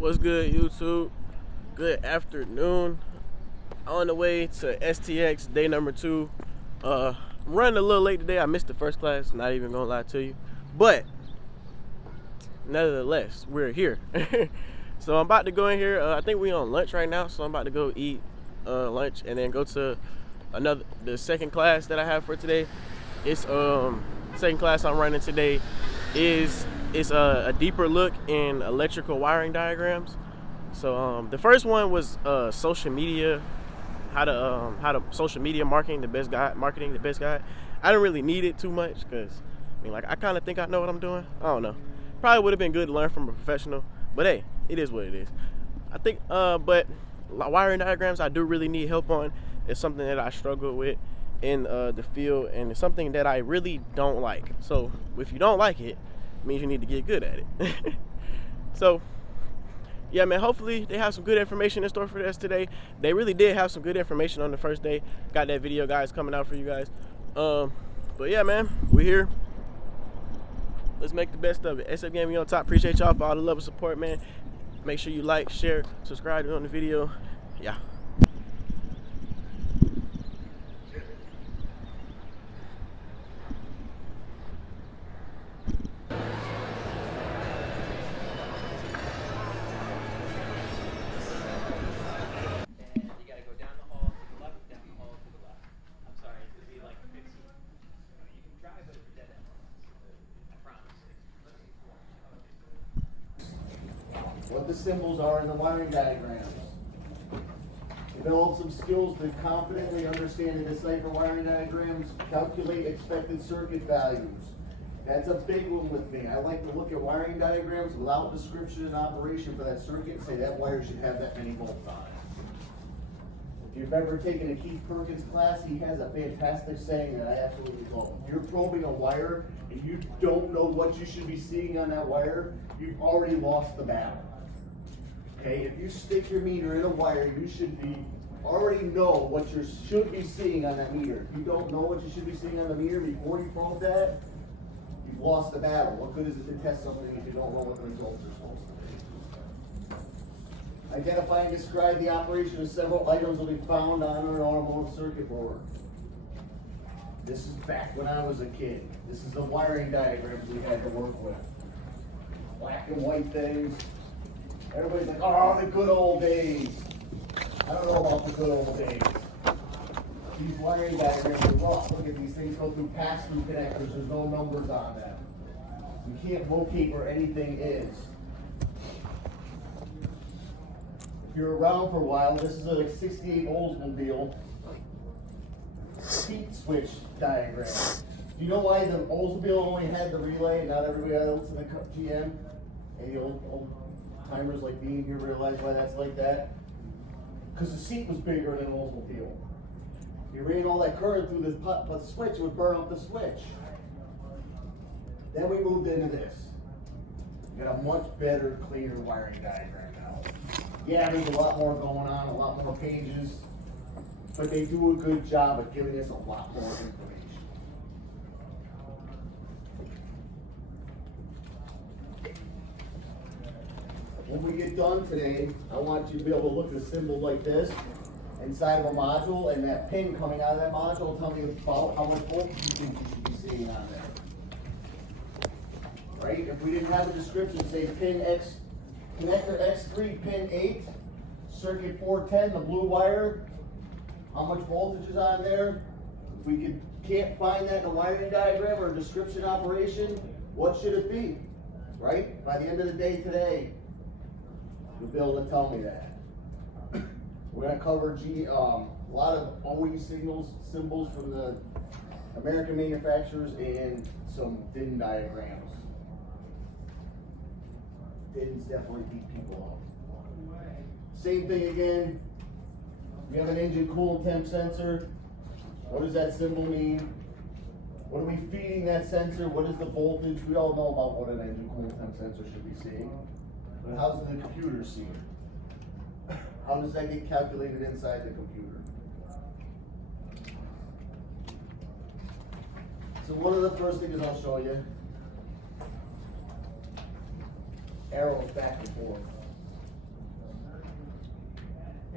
What's good, YouTube? Good afternoon. On the way to STX day number 2. I'm running a little late today. I missed the first class, not even gonna lie to you. But nevertheless, we're here. So I'm about to go in here. I think we're on lunch right now, so I'm about to go eat lunch and then go to the second class that I have for today. It's second class I'm running today is a deeper look in electrical wiring diagrams. So the first one was social media, how to social media marketing the best guide. I didn't really need it too much because I kind of think I know what I'm doing. I don't know. Probably would have been good to learn from a professional, but hey, it is what it is. I think but wiring diagrams I do really need help on. It's something that I struggle with in the field, and it's something that I really don't like. So if you don't like it, it means you need to get good at it. So yeah, man, hopefully they have some good information in store for us today. They really did have some good information on the first day. Got that video, guys, coming out for you guys. But yeah, man, we're here. Let's make the best of it. SF Gaming on top. Appreciate y'all for all the love and support, man. Make sure you like, share, subscribe on the video. Yeah. What the symbols are in the wiring diagrams. Develop some skills to confidently understand and decipher wiring diagrams. Calculate expected circuit values. That's a big one with me. I like to look at wiring diagrams without description and operation for that circuit and say that wire should have that many volts on it. If you've ever taken a Keith Perkins class, he has a fantastic saying that I absolutely love. If you're probing a wire and you don't know what you should be seeing on that wire, you've already lost the battle. Okay, if you stick your meter in a wire, you should already know what you should be seeing on that meter. If you don't know what you should be seeing on the meter before you probe that, you've lost the battle. What good is it to test something if you don't know what the results are supposed to be? Identify and describe the operation of several items will be found on an automotive circuit board. This is back when I was a kid. This is the wiring diagrams we had to work with. Black and white things. Everybody's like, oh, the good old days. I don't know about the good old days. These wiring diagrams are rough. Look at these things go through pass-through connectors. There's no numbers on them. You can't locate where anything is. If you're around for a while, this is a 68 Oldsmobile seat switch diagram. Do you know why the Oldsmobile only had the relay and not everybody else in the GM? And the old timers like me here realize why that's like that? Because the seat was bigger than an Oldsmobile. You ran all that current through the switch, it would burn up the switch. Then we moved into this. You got a much better, cleaner wiring diagram now. Yeah, there's a lot more going on, a lot more pages, but they do a good job of giving us a lot more information. When we get done today, I want you to be able to look at a symbol like this inside of a module, and that pin coming out of that module will tell me about how much voltage you think you should be seeing on there. Right? If we didn't have a description, say pin X, connector X3, pin 8, circuit 410, the blue wire, how much voltage is on there? If we can't find that in a wiring diagram or a description operation, what should it be? Right? By the end of the day today, you'll be able to tell me that. We're going to cover a lot of OE symbols from the American manufacturers and some DIN diagrams. DINs definitely beat people up. Same thing again. We have an engine coolant temp sensor. What does that symbol mean? What are we feeding that sensor? What is the voltage? We all know about what an engine coolant temp sensor should be seeing. But how does the computer see it? How does that get calculated inside the computer? So one of the first things I'll show you, arrows back and forth.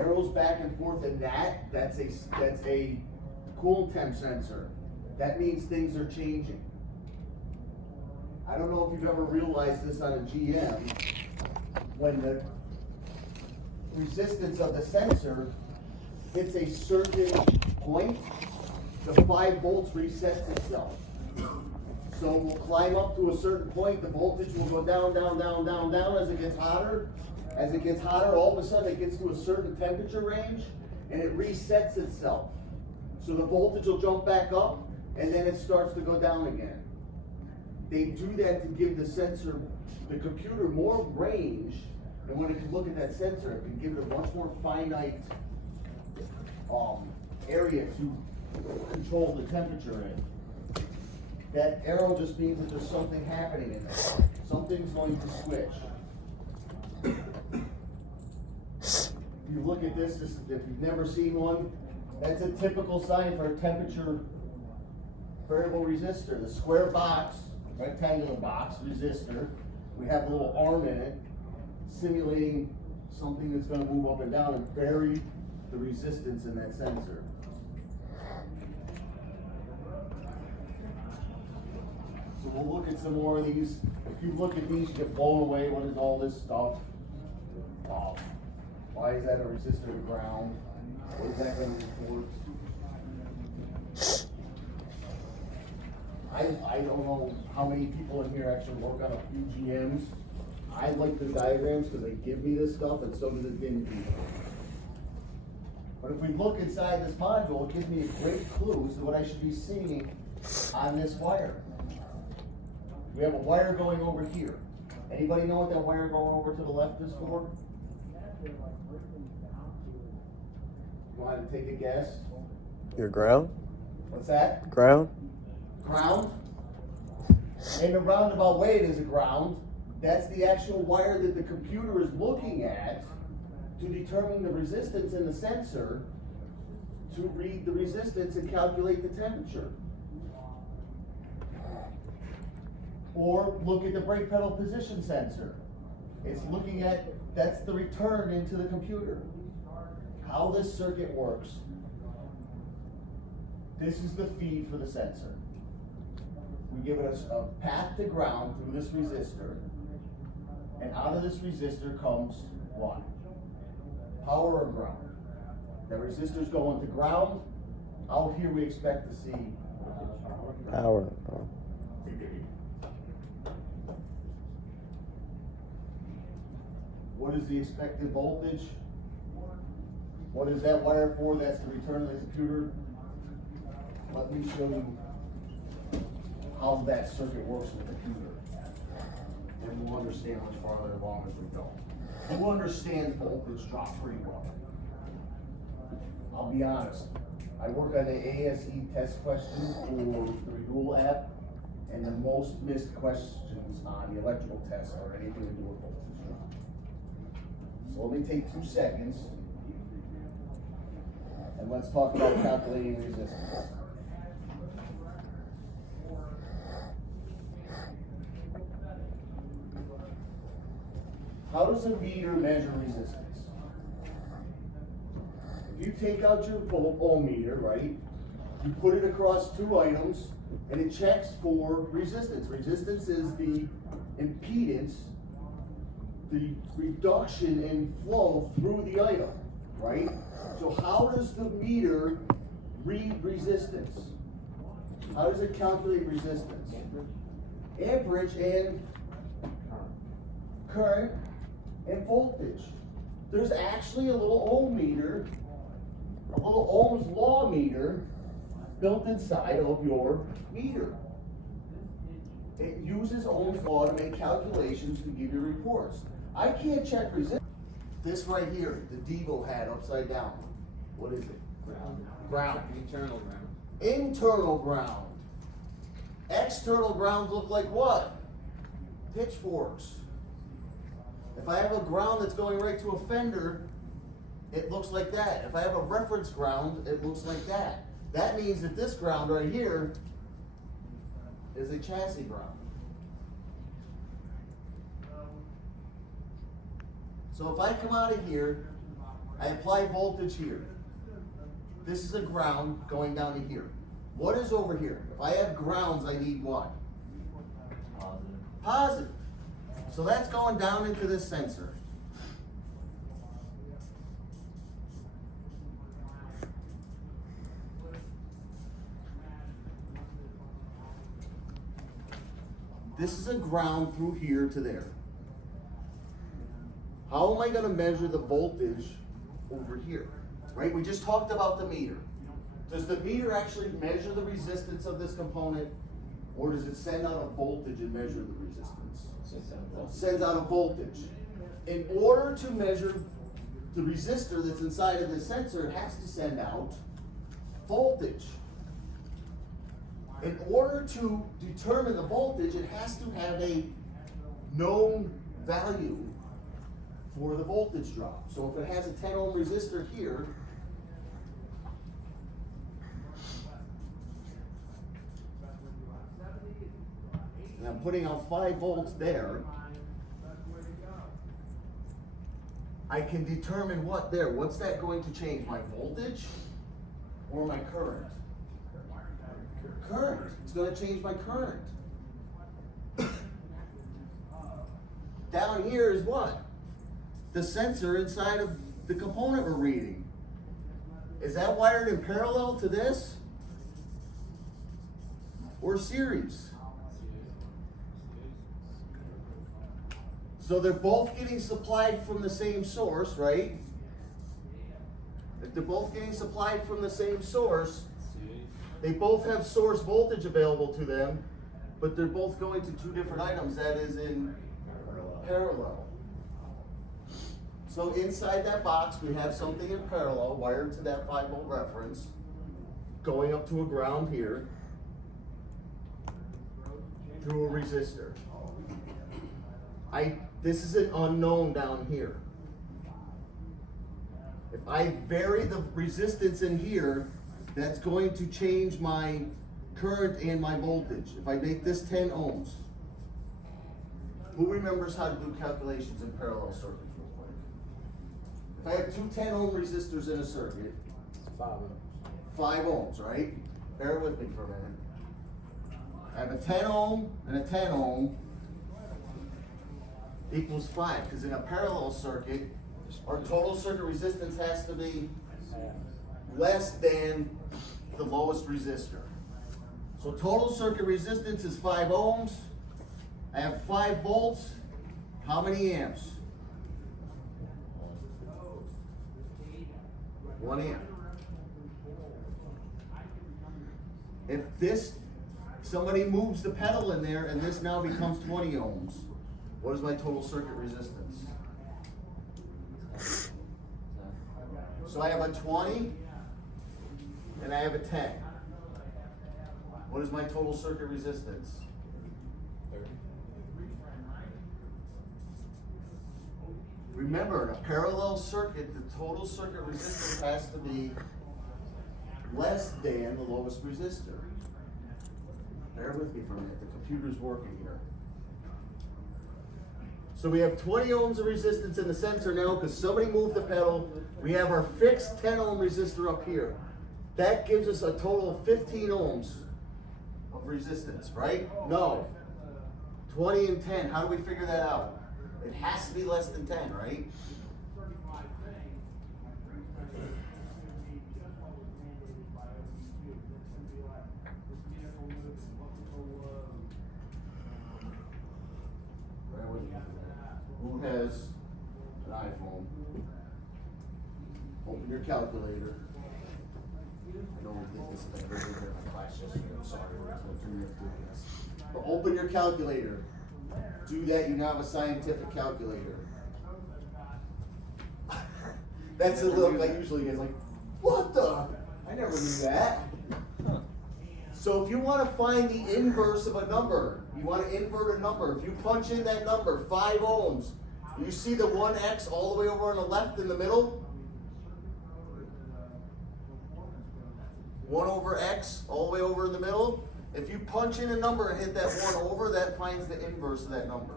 Arrows back and forth, and that's a cool temp sensor. That means things are changing. I don't know if you've ever realized this on a GM, when the resistance of the sensor hits a certain point, the 5 volts resets itself. So we'll climb up to a certain point, the voltage will go down, down, down, down, down as it gets hotter. As it gets hotter, all of a sudden it gets to a certain temperature range and it resets itself. So the voltage will jump back up and then it starts to go down again. They do that to give the sensor, the computer, more range, and when it can look at that sensor, it can give it a much more finite area to control the temperature in. That arrow just means that there's something happening in there. Something's going to switch. If you look at this, if you've never seen one, that's a typical sign for a temperature variable resistor. The square box, rectangular box resistor, we have a little arm in it, simulating something that's going to move up and down and vary the resistance in that sensor. So we'll look at some more of these. If you look at these, you get blown away. What is all this stuff? Why is that a resistor to ground? What is that going to report? I don't know how many people in here actually work on a few GMs. I like the diagrams because they give me this stuff, and so do the DIN people. But if we look inside this module, it gives me a great clue as to what I should be seeing on this wire. We have a wire going over here. Anybody know what that wire going over to the left is for? You want to take a guess? Your ground? What's that? Ground? Ground. In a roundabout way, it is a ground. That's the actual wire that the computer is looking at to determine the resistance in the sensor to read the resistance and calculate the temperature. Or look at the brake pedal position sensor. It's looking at, that's the return into the computer. How this circuit works. This is the feed for the sensor. We give it a path to ground through this resistor. And out of this resistor comes what? Power or ground. The resistor's going to ground. Out here we expect to see Power. What is the expected voltage? What is that wire for? That's the return of the computer. Let me show you how that circuit works with the computer. And we'll understand much farther along as we go. We'll understand voltage drop pretty well. I'll be honest. I work on the ASE test questions for the Renewal app, and the most missed questions on the electrical test are anything to do with voltage drop. So let me take 2 seconds, and let's talk about calculating resistance. How does a meter measure resistance? If you take out your ohm meter, right, you put it across 2 items, and it checks for resistance. Resistance is the impedance, the reduction in flow through the item, right? So how does the meter read resistance? How does it calculate resistance? Amperage and current and voltage. There's actually a little ohm meter, a little Ohm's law meter built inside of your meter. It uses Ohm's law to make calculations to give you reports. I can't check resistance. This right here, the Devo hat upside down. What is it? Ground. Ground. Internal ground. Internal ground. External grounds look like what? Pitchforks. If I have a ground that's going right to a fender, it looks like that. If I have a reference ground, it looks like that. That means that this ground right here is a chassis ground. So if I come out of here I apply voltage here. This is a ground going down to here. What is over here? If I have grounds, I need what? Positive. So that's going down into this sensor. This is a ground through here to there. How am I going to measure the voltage over here? Right? We just talked about the meter. Does the meter actually measure the resistance of this component, or does it send out a voltage and measure the resistance? Sends out a voltage. In order to measure the resistor that's inside of the sensor, it has to send out voltage. In order to determine the voltage, it has to have a known value for the voltage drop. So if it has a 10 ohm resistor here, and I'm putting out 5 volts there, I can determine what there. What's that going to change? My voltage or my current? Current. It's going to change my current. Down here is what? The sensor inside of the component we're reading. Is that wired in parallel to this? Or series? So they're both getting supplied from the same source, right? If they're both getting supplied from the same source, they both have source voltage available to them, but they're both going to 2 different items, that is in parallel. So inside that box, we have something in parallel wired to that 5 volt reference, going up to a ground here, through a resistor. This is an unknown down here. If I vary the resistance in here, that's going to change my current and my voltage. If I make this 10 ohms, who remembers how to do calculations in parallel circuits real quick? If I have 2 10 ohm resistors in a circuit, 5 ohms, right? Bear with me for a minute. I have a 10 ohm and a 10 ohm equals 5, because in a parallel circuit, our total circuit resistance has to be less than the lowest resistor. So total circuit resistance is 5 ohms. I have 5 volts. How many amps? 1 amp. If somebody moves the pedal in there and this now becomes 20 ohms, what is my total circuit resistance? So I have a 20 and I have a 10. What is my total circuit resistance? 30. Remember, in a parallel circuit, the total circuit resistance has to be less than the lowest resistor. Bear with me for a minute, the computer's working here. So we have 20 ohms of resistance in the sensor now because somebody moved the pedal. We have our fixed 10 ohm resistor up here. That gives us a total of 15 ohms of resistance, right? No. 20 and 10, how do we figure that out? It has to be less than 10, right? Who has an iPhone? Open your calculator. I don't think this is a very good class yesterday. I'm sorry. But open your calculator. Do that. You now have a scientific calculator. That's a look I usually get like, what the? I never knew that. So if you want to find the inverse of a number, you want to invert a number. If you punch in that number, 5 ohms, you see the 1x all the way over on the left in the middle? 1 over x all the way over in the middle. If you punch in a number and hit that 1 over, that finds the inverse of that number.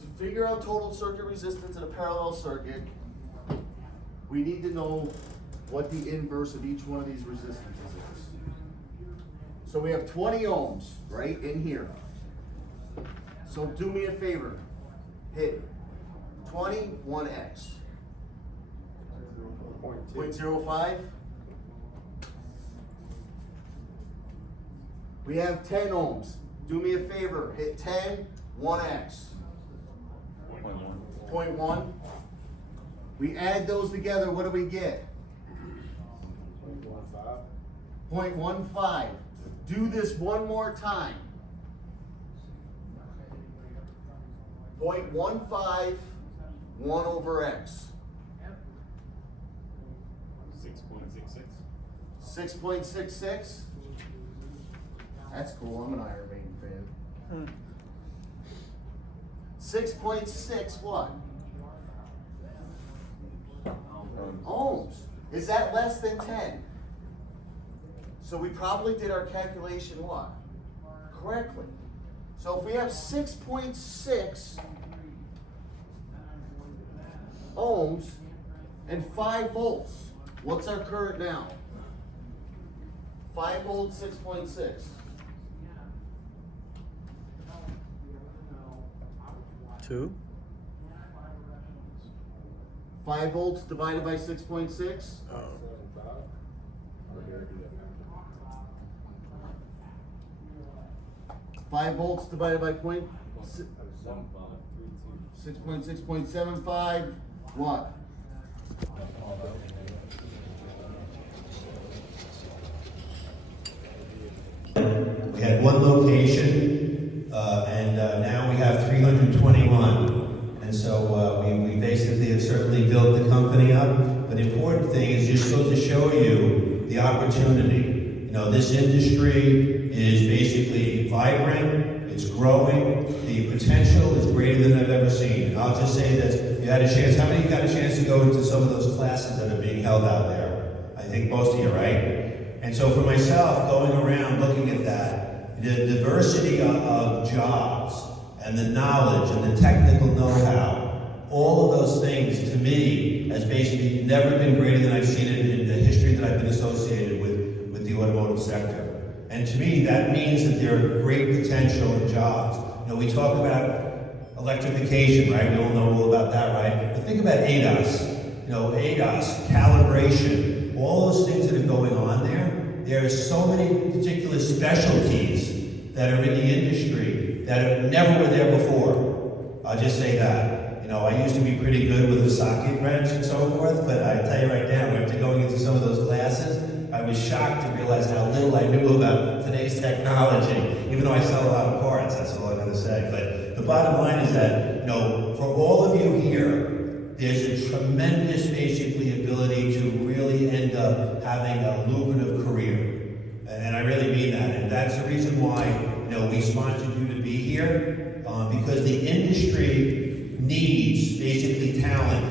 To figure out total circuit resistance in a parallel circuit, we need to know what the inverse of each one of these resistances is. So we have 20 ohms right in here. So do me a favor, hit 20, 1x. 0.05. We have 10 ohms. Do me a favor, hit 10, 1x. 0.1. We add those together, what do we get? 0.15. Do this one more time. 0.15, 1 over x. 6.66. That's cool, I'm an Iron Maiden fan. 6.6 what? Ohms. Is that less than 10? So we probably did our calculation what? Correctly. So if we have 6.6 ohms and 5 volts, what's our current now? 5 volts, 6.6. 2. 5 volts divided by 6.6. Oh. 5 volts divided by 6.6.75. What? We had one location, and now we have 321. And so we basically have certainly built the company up. But the important thing is just goes to show you the opportunity. You know, this industry is basically vibrant, it's growing, the potential is greater than I've ever seen. And I'll just say this, you had a chance, how many of you got a chance to go into some of those classes that are being held out there? I think most of you, right? And so for myself, going around looking at that, the diversity of jobs and the knowledge and the technical know-how, all of those things to me has basically never been greater than I've seen it in the history that I've been associated with the automotive sector. And to me, that means that there are great potential in jobs. You know, we talk about electrification, right? We all know all about that, right? But think about ADAS. You know, ADAS, calibration, all those things that are going on there. There are so many particular specialties that are in the industry that never were there before. I'll just say that. You know, I used to be pretty good with a socket wrench and so forth, but I tell you right now, after going into some of those classes, I was shocked to realize how little I knew about today's technology, even though I sell a lot of parts, that's all I'm going to say. But the bottom line is that, you know, for all of you here, there's a tremendous, basically, ability to really end up having a lucrative career. And I really mean that. And that's the reason why, you know, we sponsored you to be here, because the industry needs, basically, talent.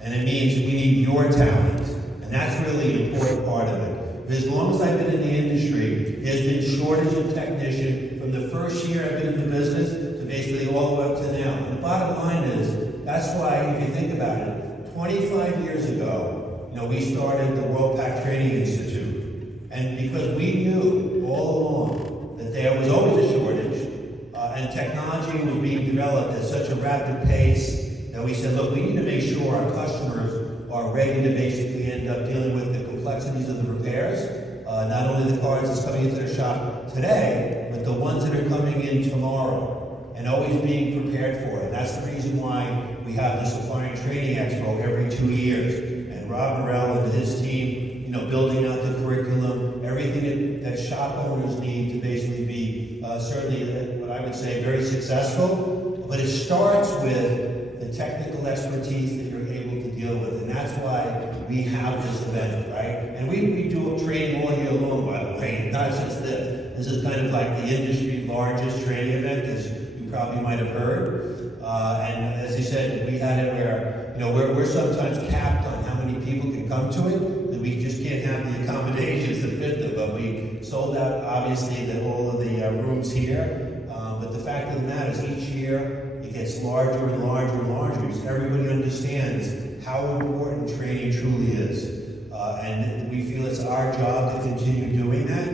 And it means we need your talent. And that's really an important part of it. As long as I've been in the industry, there's been shortage of technicians from the first year I've been in the business to basically all the way up to now. And the bottom line is, that's why, if you think about it, 25 years ago, you know, we started the World Pack Training Institute. And because we knew all along that there was always a shortage, and technology was being developed at such a rapid pace, that we said, look, we need to make sure our customers are ready to basically end up dealing with the complexities of the repairs. Not only the cars that's coming into their shop today, but the ones that are coming in tomorrow, and always being prepared for it. That's the reason why we have the Supply and Training Expo every 2 years. And Rob Morrell and his team, you know, building out the curriculum, everything that shop owners need to basically be certainly, what I would say, very successful. But it starts with the technical expertise that you're able to deal with. And that's why we have this event, right? And we do training all year long, by the way, not just this. This is kind of like the industry's largest training event, as you probably might have heard. And as you said, we had it where, you know, we're sometimes capped on how many people can come to it, and we just can't have the accommodations to fit them. But we sold out, obviously, all of the rooms here. But the fact of the matter is, each year it gets larger and larger and larger, because everybody understands how how important training truly is. And we feel it's our job to continue doing that.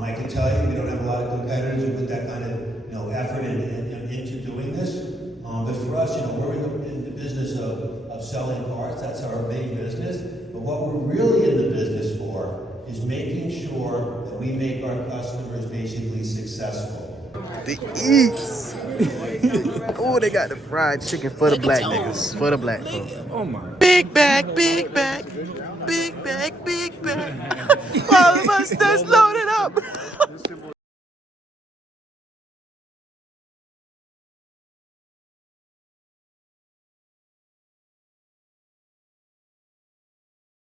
I can tell you, we don't have a lot of competitors who put that kind of effort into doing this. But for us, we're in the business of selling cars. That's our main business. But what we're really in the business for is making sure that we make our customers basically successful. The eats. Oh, they got the fried chicken for the black niggas, for the black folks. Oh my. Big bag, big bag, big bag, big bag. All of us that's loaded up.